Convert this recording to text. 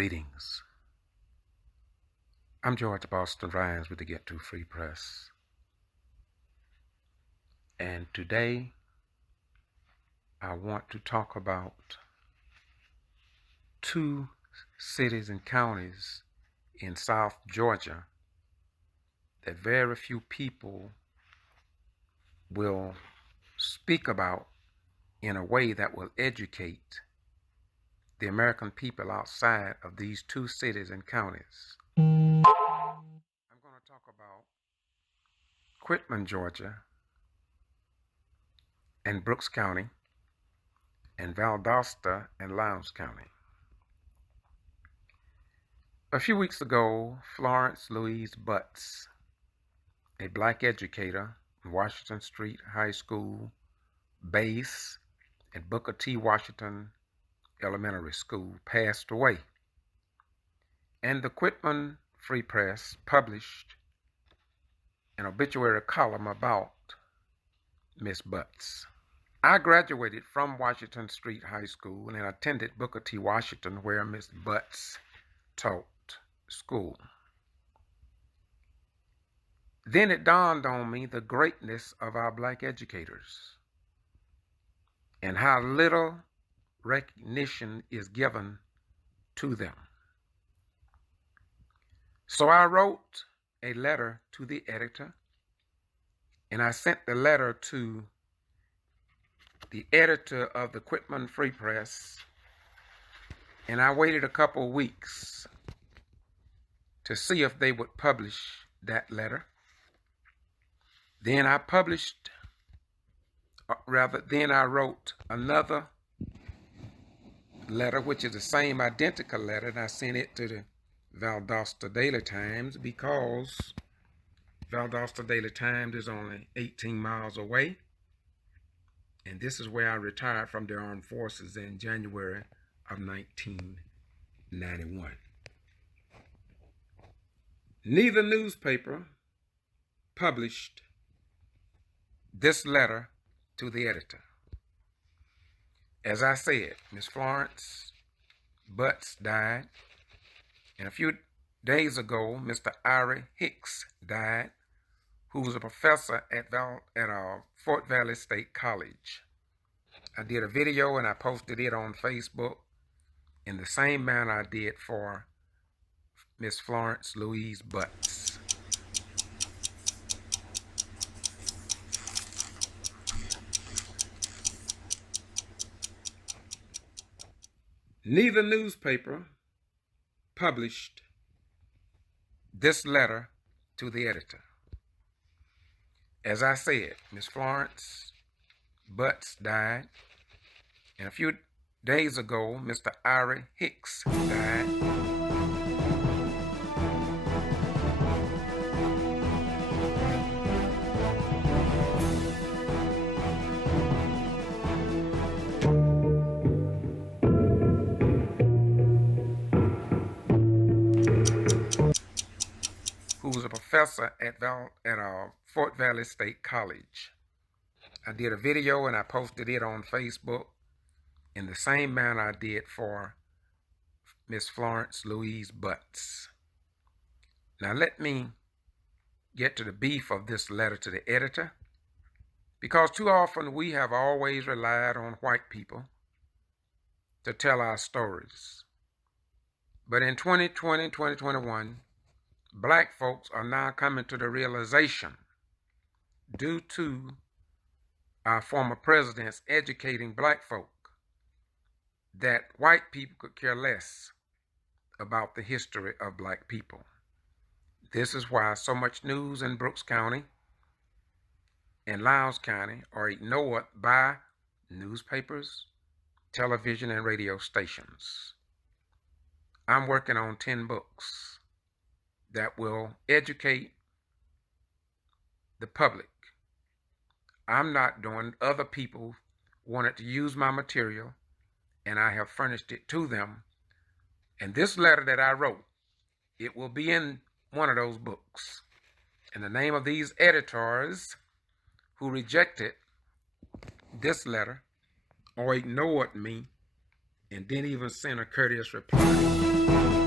Greetings. I'm George Boston Rhymes with the Get To Free Press. And today I want to talk about two cities and counties in South Georgia that very few people will speak about in a way that will educate the American people outside of these two cities and counties. I'm going to talk about Quitman, Georgia, and Brooks County, and Valdosta and Lowndes County. A few weeks ago, Florence Louise Butts, a black educator in Washington Street High School base at Booker T. Washington Elementary School, passed away. And the Quitman Free Press published an obituary column about Miss Butts. I graduated from Washington Street High School and attended Booker T. Washington, where Miss Butts taught school. Then it dawned on me the greatness of our black educators and how little recognition is given to them. So I wrote a letter to the editor, and I sent the letter to the editor of the Quitman Free Press, and I waited a couple of weeks to see if they would publish that letter. Then I wrote another letter, which is the same identical letter, and I sent it to the Valdosta Daily Times because Valdosta Daily Times is only 18 miles away, and this is where I retired from the armed forces in January of 1991. Neither newspaper published this letter to the editor. As I said, Miss Florence Butts died, and a few days ago, Mr. Ira Hicks died, who was a professor at Fort Valley State College. I did a video and I posted it on Facebook in the same manner I did for Miss Florence Louise Butts. Neither newspaper published this letter to the editor. As I said, Miss Florence Butts died, and a few days ago, Mr. Ira Hicks died. Who was a professor at Fort Valley State College. I did a video and I posted it on Facebook in the same manner I did for Miss Florence Louise Butts. Now let me get to the beef of this letter to the editor, because too often we have always relied on white people to tell our stories. But in 2020, 2021, black folks are now coming to the realization, due to our former presidents educating black folk, that white people could care less about the history of black people. This is why so much news in Brooks County and Lowndes County are ignored by newspapers, television, and radio stations. I'm working on 10 books that will educate the public. I'm not doing, other people wanted to use my material, and I have furnished it to them. And this letter that I wrote, it will be in one of those books. And the name of these editors who rejected this letter or ignored me and didn't even send a courteous reply.